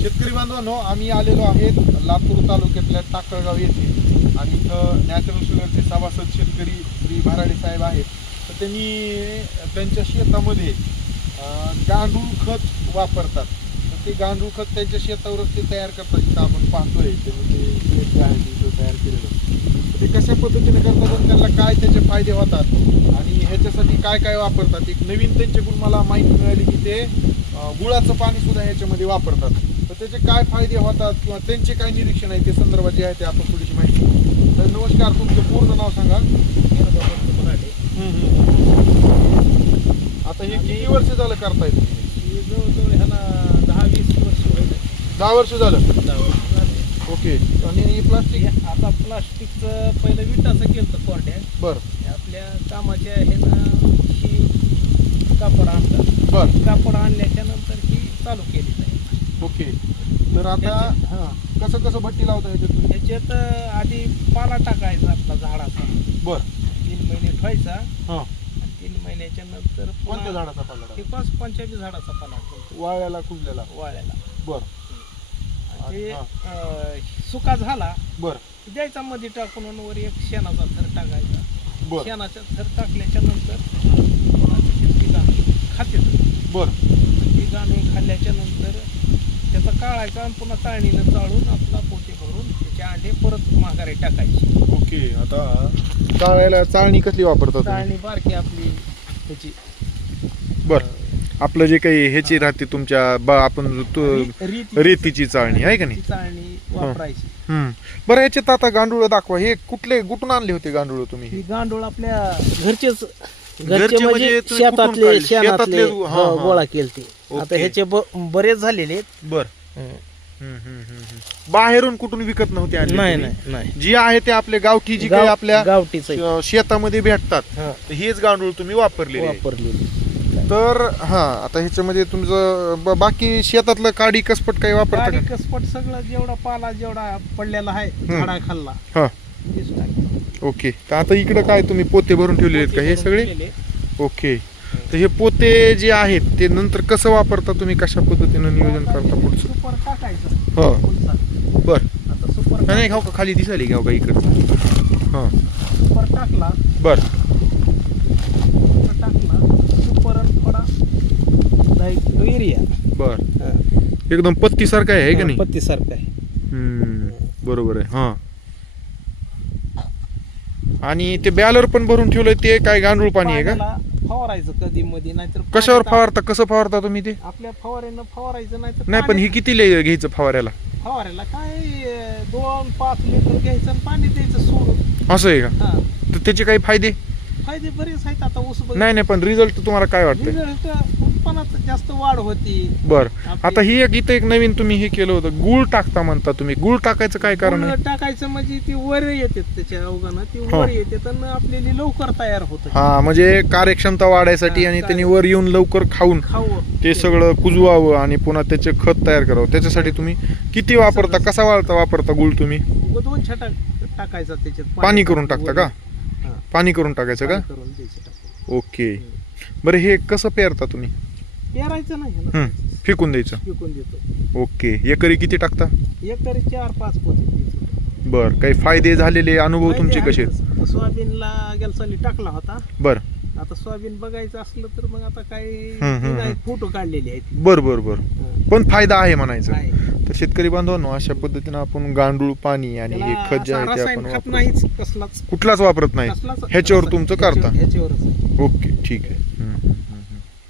शेतकरी बांधवांनो आम्ही आलेलो आहेत लातूर तालुक्यातल्या टाकळगाव येथे. आणि इथं नॅचरल शुगरचे सभासद शेतकरी श्री भराडे साहेब आहेत. तर त्यांनी त्यांच्या शेतामध्ये गांडूळ खत वापरतात. तर ते गांडूळ खत त्यांच्या शेतावरच ते तयार करतात. जिथं आपण पाहतोय त्यांनी ते म्हणजे आहे ते तयार केलेलं. ते कशा पद्धतीने करतात आणि त्यांना काय त्याचे फायदे होतात? आणि ह्याच्यासाठी काय काय वापरतात एक नवीन त्यांच्याकडून मला माहिती मिळाली की ते गुळाचं पाणी सुद्धा ह्याच्यामध्ये वापरतात तर त्याचे काय फायदे होतात किंवा त्यांचे काय निरीक्षण आहे ते संदर्भात जे आहे ते आपण थोडीशी माहिती. तर नमस्कार तुमचं पूर्ण नाव सांगा. आता हे किती वर्ष झालं करताय तुम्ही जवळजवळ ह्याला दहा वीस वर्ष होईल दहा वर्ष झालं दहा वर्ष झाले. ओके. आणि प्लास्टिक आता प्लास्टिकचं पहिलं विटाचं केलं होतं कोरड्या. बर. आपल्या कामाच्या हे ना ही कापड आणतात. बर. कापड आणल्याच्या नंतर ही चालू केली जाईल. ओके. तर आता हा कसं कसं भट्टी लावता ह्याच्यात तुम्ही? ह्याच्यात आधी पाला टाकायचा आपला झाडाचा. बर. तीन महिने ठेवायचा. हा. आणि तीन महिन्याच्या नंतर पुन्हा- कोणत्या झाडाचा पाला? हे पाच पंचाळीस झाडाचा पाला. वाळ्याला कुजलेला वाळ्याला. बर. हा. अं, सुका झाला बर. की द्यायचा मध्ये टाकून आणि वर एक शेणाचा थर टाकायचा. बर. शेणाचा थर टाकल्याच्या नंतर खाते बर. ती गांडूळ खाल्ल्याच्या नंतर त्याचा काढायचा आणि पुन्हा चाळणीनं चाळून आपला पोते भरून त्याचे अंडे परत माघारी टाकायची. ओके आता चाळायला चाळणी कसली वापरता तुम्ही? चाळणी बारकी आपली ह्याची बर. आपलं जे काही ह्याची राहते तुमच्या बा आपण तु- रीती- रेतीची चाळणी आहे का नाही ती चाळणी वापरायची हम्म. बरं ह्याच्यात आता गांडूळ दाखवा हे कुठले कुठून आणले होते गांडूळ तुम्ही ही गांडूळ आपल्या घरचेच घरचे घरचे म्हणजे म्हणजे तुम्ही कुठून शेतातले काढले? शेणातले शेतातले, हा, हो, हा. गोळा केलते ओके. आता ह्याचे ब- बरेच झालेले आहेत. बर हम्म. बाहेरून कुठून विकत नव्हते आणले नाही तुम्ही? नाही नाही जी आहे ते आपले गावठी जी काही गाव- आपल्या गावठीच आहे. अं, शेतामध्ये भेटतात हा, तर हेच गांडूळ तुम्ही वापरले वापरलेली तर हा आता ह्याच्यामध्ये तुमचं ब- बाकी शेतातलं काडी कसपट काही वापरता गाडी का? कसपट सगळं जेवढा पाला जेवढा पडलेला आहे झाडा खाल्ला हा. ओके. तर आता इकडे काय तुम्ही पोते भरून ठेवले आहेत का हे सगळे? ठेवलेले. ओके. तर हे पोते जे आहेत ते नंतर कसं वापरता तुम्ही? कशा पद्धतीनं नियोजन करता पुढचं? सुपर टाकायचं. हो. फुलचा. बर. आता सुपर नाही घाव का? खाली दिसायली घाव का इकडं? हां. सुपर टाकला. बर सुपर टाकला सुपर आणि थोडा दहा किलो एरिया बर. एकदम पत्तीसारखं आहे है का नाही? पत्ती सारखा आहे. हम्म, बरोबर आहे हां. आणि ते बॅलर पण भरून ठेवलंय ते काय गांडूळ पाणी आहे का? पाण्याला फवारायचं कधी मध्ये नाहीतर कशावर पाण्यात फवारता कसं फवारता तुम्ही ते? आपल्या फवाऱ्यानं फवारायचं नाहीतर नाही पण पाण्यात- ही किती लय घ्यायचं फवाऱ्याला? फवारायला काय अं, दोन पाच लिटर घ्यायचं आणि पाणी द्यायचं सोडून. असं आहे का? हा. तर त्याचे काही फायदे? फायदे बरेच आहेत आता ऊस बघ- नाही नाही पण रिझल्ट तुम्हाला काय वाटतंय? रिझल्ट जास्त वाढ होती. बर. आता ही एक इथं एक नवीन तुम्ही हे केलं होतं. गुळ टाकता म्हणता तुम्ही. गुळ टाकायचं काय कारण गुळ टाकायचं म्हणजे ती वर येते त्याच्या अवघानं ती हा. वर येते तर आपल्याला लवकर तयार होत. हा म्हणजे कार्यक्षमता वाढायसाठी आणि त्यांनी वर येऊन लवकर खाऊन खाऊ ते सगळं कुजवावं आणि पुन्हा त्याचे खत तयार करावं. त्याच्यासाठी तुम्ही किती वापरता? कसा वाळता वापरता गुळ तुम्ही? उगाच दोन छटाक टाकायचा त्याच्यात. पाणी करून टाकता का? हा, पाणी करून टाकायचं का? पाणी करून द्यायचं टाकून. ओके. बरं हे कसं पेरता तुम्ही? पेरायचं नाही फेकून द्यायचं. विकून देतो. ओके एकरी किती टाकता? एक तरी चार पाच पोते द्यायचं. बर काही फायदे झालेले अनुभव तुमचे कसे. सोयाबीनला गेल्या साली टाकला होता. बर. आता सोयाबीन बघायचं असलं तर मग आता काही हम्म, हम्म, नाही, हम्म. फोटो काढलेले आहेत. बर बर बर. हा. पण फायदा आहे म्हणायचं. आहे. तर शेतकरी बांधवांनो अशा पद्धतीनं आपण गांडूळ पाणी आणि हे त्याला खत जे असा आहे ते आपण खत वापरतो नाहीच कसलाच. कुठलाच वापरत नाही. कसलाच ह्याच्यावर तुमचं करता. ह्याच्यावर- ह्याच्यावरच आहे. ओके ठीक आहे.